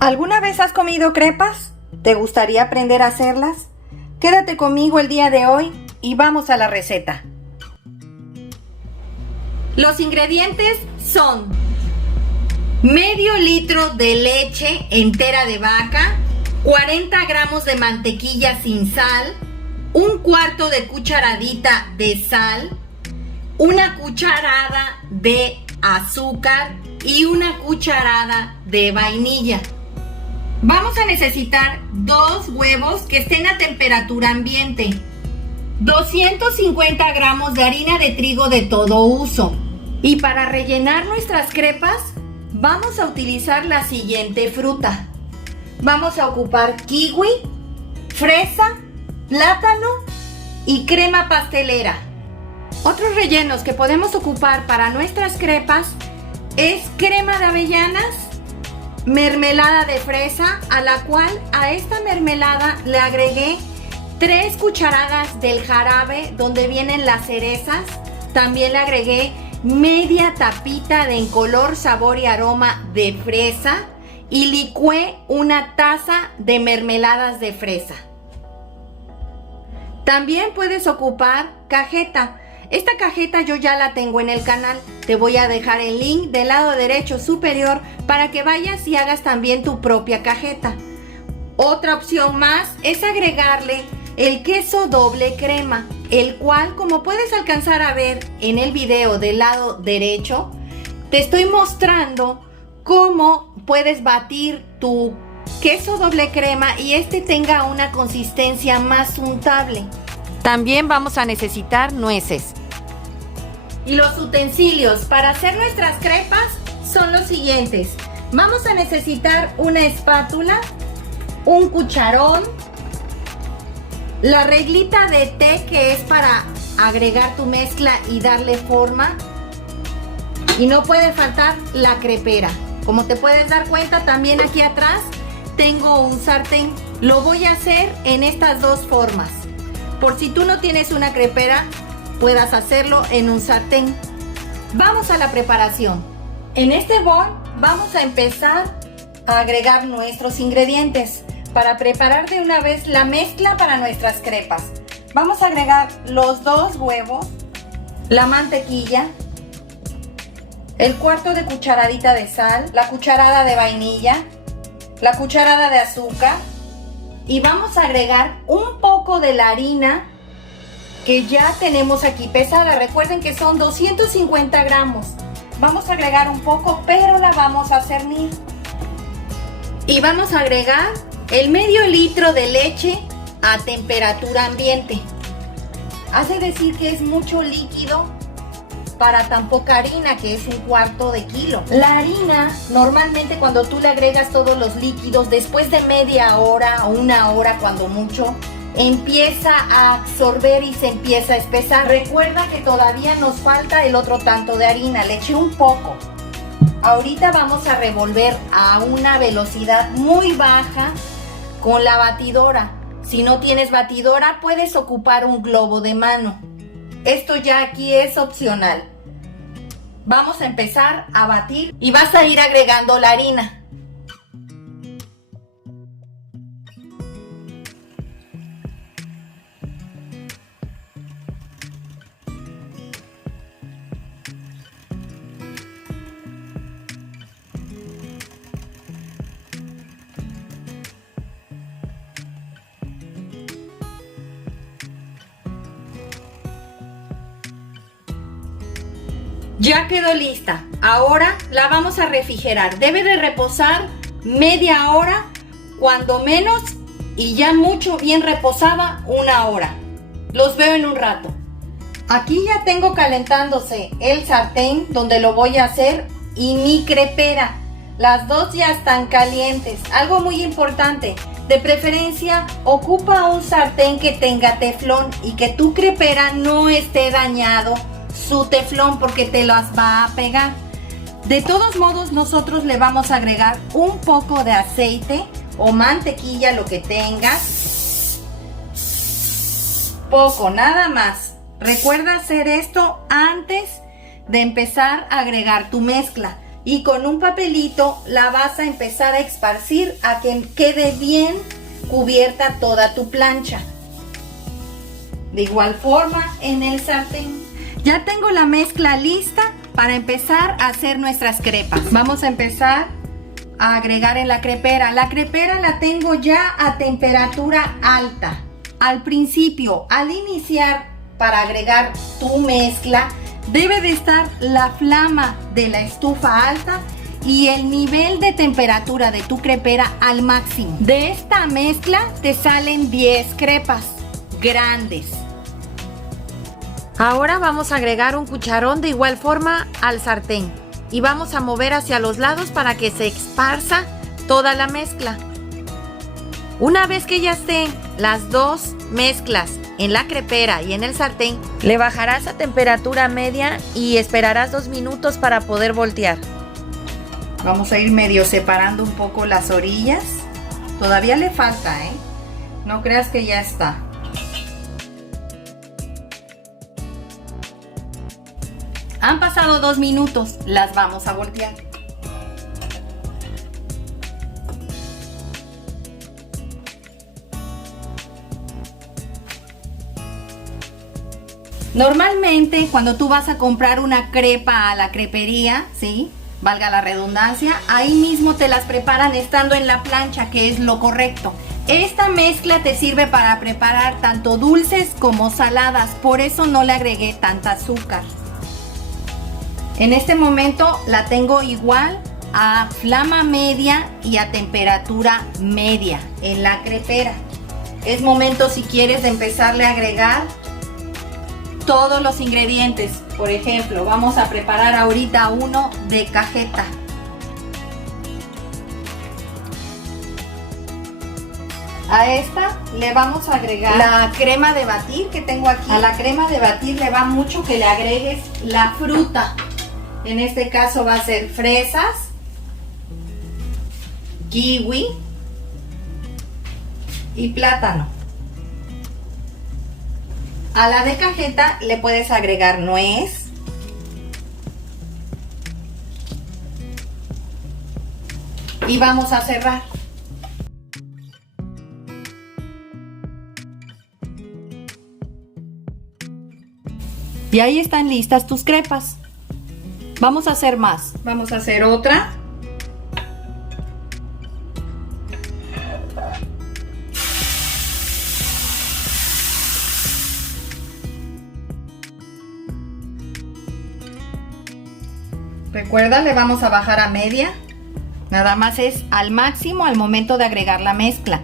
¿Alguna vez has comido crepas? ¿Te gustaría aprender a hacerlas? Quédate conmigo el día de hoy y vamos a la receta. Los ingredientes son medio litro de leche entera de vaca, 40 gramos de mantequilla sin sal, un cuarto de cucharadita de sal, una cucharada de azúcar y una cucharada de vainilla. Vamos a necesitar 2 huevos que estén a temperatura ambiente, 250 gramos de harina de trigo de todo uso. Y para rellenar nuestras crepas, vamos a utilizar la siguiente fruta. Vamos a ocupar kiwi, fresa, plátano y crema pastelera. Otros rellenos que podemos ocupar para nuestras crepas es crema de avellanas, mermelada de fresa, a la cual a esta mermelada le agregué 3 cucharadas del jarabe donde vienen las cerezas. También le agregué media tapita de Incolor Sabor y Aroma de fresa y licué una taza de mermeladas de fresa. También puedes ocupar cajeta. Esta cajeta yo ya la tengo en el canal. Te voy a dejar el link del lado derecho superior para que vayas y hagas también tu propia cajeta. Otra opción más es agregarle el queso doble crema, el cual, como puedes alcanzar a ver en el video del lado derecho, te estoy mostrando cómo puedes batir tu queso doble crema y este tenga una consistencia más untable. También vamos a necesitar nueces. Y los utensilios para hacer nuestras crepas son los siguientes. Vamos a necesitar una espátula, un cucharón, la reglita de té que es para agregar tu mezcla y darle forma. Y no puede faltar la crepera. Como te puedes dar cuenta, también aquí atrás tengo un sartén. Lo voy a hacer en estas dos formas. Por si tú no tienes una crepera, puedas hacerlo en un sartén. Vamos a la preparación. En este bol vamos a empezar a agregar nuestros ingredientes para preparar de una vez la mezcla para nuestras crepas. Vamos a agregar los 2 huevos, la mantequilla, el cuarto de cucharadita de sal, la cucharada de vainilla, la cucharada de azúcar y vamos a agregar un poco de la harina que ya tenemos aquí pesada. Recuerden que son 250 gramos. Vamos a agregar un poco, pero la vamos a cernir. Y vamos a agregar el medio litro de leche a temperatura ambiente. Hace decir que es mucho líquido para tan poca harina, que es un cuarto de kilo. La harina, normalmente cuando tú le agregas todos los líquidos, después de media hora o 1 hora cuando mucho, empieza a absorber y se empieza a espesar. Recuerda que todavía nos falta el otro tanto de harina, le eché un poco. Ahorita vamos a revolver a una velocidad muy baja con la batidora. Si no tienes batidora, puedes ocupar un globo de mano. Esto ya aquí es opcional. Vamos a empezar a batir y vas a ir agregando la harina. Ya quedó lista. Ahora la vamos a refrigerar. Debe de reposar media hora, cuando menos, y ya mucho bien reposada 1 hora. Los veo en un rato. Aquí ya tengo calentándose el sartén donde lo voy a hacer y mi crepera. Las dos ya están calientes. Algo muy importante, de preferencia ocupa un sartén que tenga teflón y que tu crepera no esté dañado su teflón porque te las va a pegar. De todos modos, nosotros le vamos a agregar un poco de aceite o mantequilla, lo que tengas. Poco, nada más. Recuerda hacer esto antes de empezar a agregar tu mezcla. Y con un papelito la vas a empezar a esparcir a que quede bien cubierta toda tu plancha. De igual forma en el sartén. Ya tengo la mezcla lista para empezar a hacer nuestras crepas. Vamos a empezar a agregar en la crepera. La crepera la tengo ya a temperatura alta. Al principio, al iniciar para agregar tu mezcla, debe de estar la flama de la estufa alta y el nivel de temperatura de tu crepera al máximo. De esta mezcla te salen 10 crepas grandes. Ahora vamos a agregar un cucharón de igual forma al sartén y vamos a mover hacia los lados para que se esparza toda la mezcla. Una vez que ya estén las dos mezclas en la crepera y en el sartén, le bajarás a temperatura media y esperarás 2 minutos para poder voltear. Vamos a ir medio separando un poco las orillas. Todavía le falta, no creas que ya está. Han pasado 2 minutos, las vamos a voltear. Normalmente cuando tú vas a comprar una crepa a la crepería, ¿sí? Valga la redundancia, ahí mismo te las preparan estando en la plancha, que es lo correcto. Esta mezcla te sirve para preparar tanto dulces como saladas, por eso no le agregué tanta azúcar. En este momento la tengo igual a flama media y a temperatura media en la crepera. Es momento, si quieres, de empezarle a agregar todos los ingredientes. Por ejemplo, vamos a preparar ahorita uno de cajeta. A esta le vamos a agregar la crema de batir que tengo aquí. A la crema de batir le va mucho que le agregues la fruta. En este caso va a ser fresas, kiwi y plátano. A la de cajeta le puedes agregar nuez, y vamos a cerrar. Y ahí están listas tus crepas. Vamos a hacer más. Vamos a hacer otra. Recuerda, le vamos a bajar a media. Nada más es al máximo al momento de agregar la mezcla.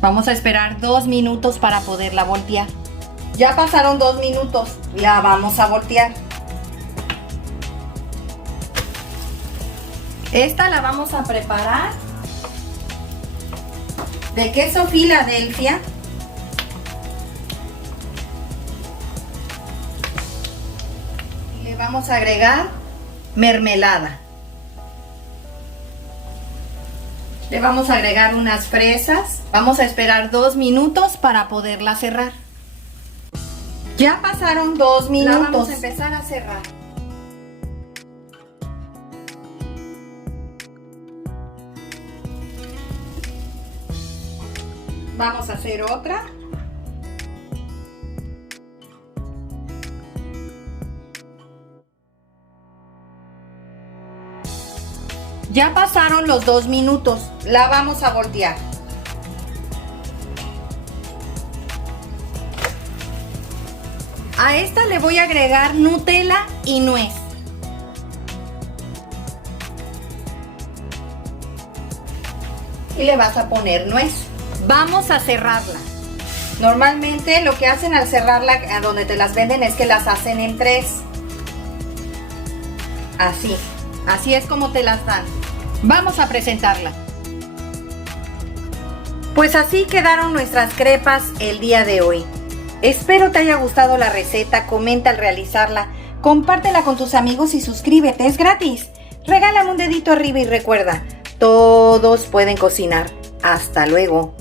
Vamos a esperar 2 minutos para poderla voltear. Ya pasaron 2 minutos, la vamos a voltear. Esta la vamos a preparar de queso Filadelfia. Y le vamos a agregar mermelada. Le vamos a agregar unas fresas. Vamos a esperar 2 minutos para poderla cerrar. Ya pasaron 2 minutos. La vamos a empezar a cerrar. Vamos a hacer otra. Ya pasaron los 2 minutos. La vamos a voltear. A esta le voy a agregar Nutella y nuez. Y le vas a poner nuez. Vamos a cerrarla. Normalmente lo que hacen al cerrarla, a donde te las venden, es que las hacen en 3. Así es como te las dan. Vamos a presentarla. Pues así quedaron nuestras crepas el día de hoy. Espero te haya gustado la receta, comenta al realizarla, compártela con tus amigos y suscríbete, es gratis. Regálame un dedito arriba y recuerda, todos pueden cocinar. Hasta luego.